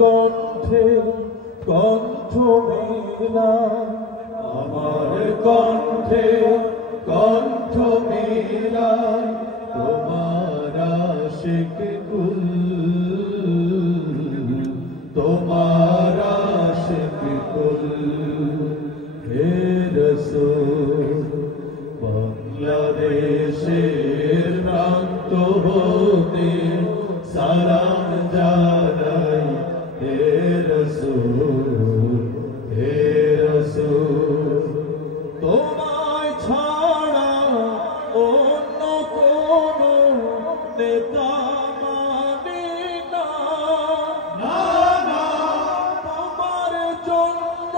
কণ্ঠে কণ্ঠ মিলায়, আমার কণ্ঠে কণ্ঠ মিলায় তোমার আশিক কুল, তোমার আশিক কুল। হে রাসূল বাংলাদেশের প্রান্ত হতে সালাম জানাই, হে রাসূল, হে রাসূল। তোমায় ছাড়া অন্য কোনো নেতা মানি না, তোমার জন্য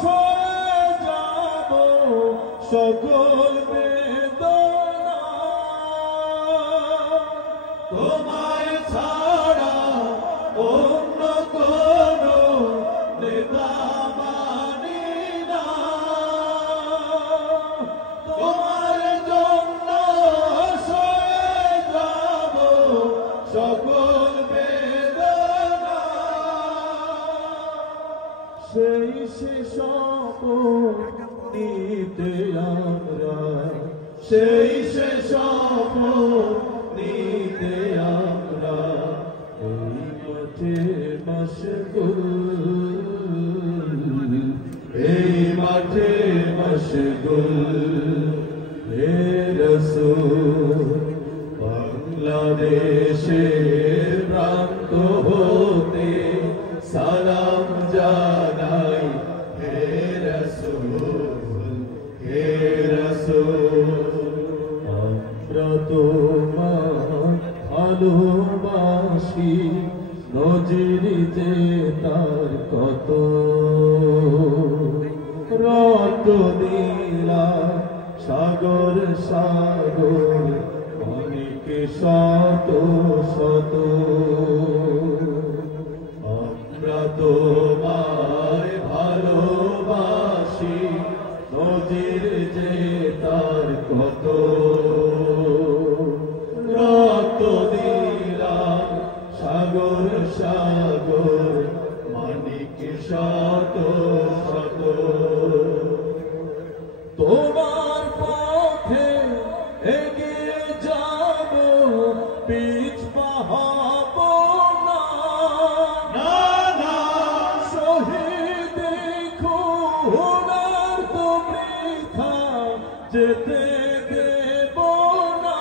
সয়ে যাব সকল বেদনা। তোমায় ছাড়া অন্য কোনো নেতা মানি না, তোমার জন্য সয়ে যাব সকল বেদনা। সেই সে শপথ নিতে আমরা, সেই সে শপথ নিতে আমরা এই মাঠে মশগুল, এই মাঠে মশগুল। হে রাসূল বাংলাদেশের প্রান্ত হতে সালাম জানাই, হে রাসূল, হে রাসূল। আমরা তোমার ভালোবাসি, নজিরিতে তার কত রক্ত দিলাম সাগর সাগর, অনেক শত শত। আমরা তোমায় ভালোবাসি, নজির যে তার কত রক্ত দিলাম সাগর সাগর, মানিক শত শত। তোমার পথে এগিয়ে যাব, পিছ পাহাব না, শহীদ খুনার তো বৃথা যেতে দেব না।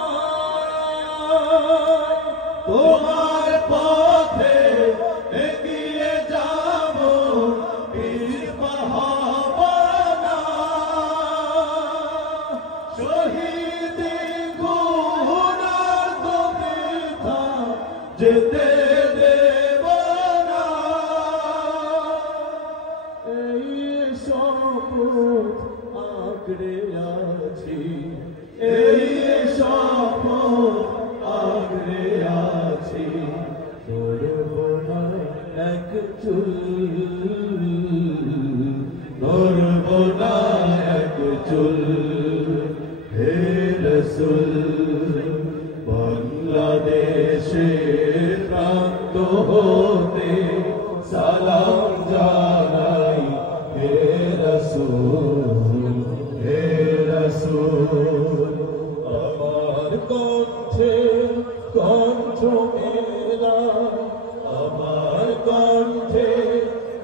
তোমার পথে এগিয়ে যাব, পিছ পাহাব না, শহীদ খুনার তো বৃথা যেতে দেব না। এই শপথ আঁকড়ে আছি, এই শপথ আঁকড়ে আছি, ধরব না এক চুল, ধরব না এক চুল। হে রাসূল বাংলাদেশের প্রান্ত হতে সালাম জানাই, হে রাসূল, হে রাসূল। আমার কণ্ঠে কণ্ঠ মেলায়, আমার কণ্ঠে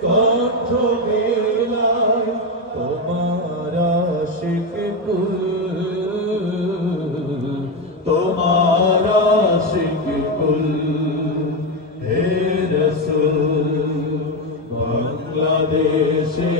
কণ্ঠ মেলায় তোমার আশিক কুল, তোমার আশিক কুল। হে রাসূল বাংলাদেশে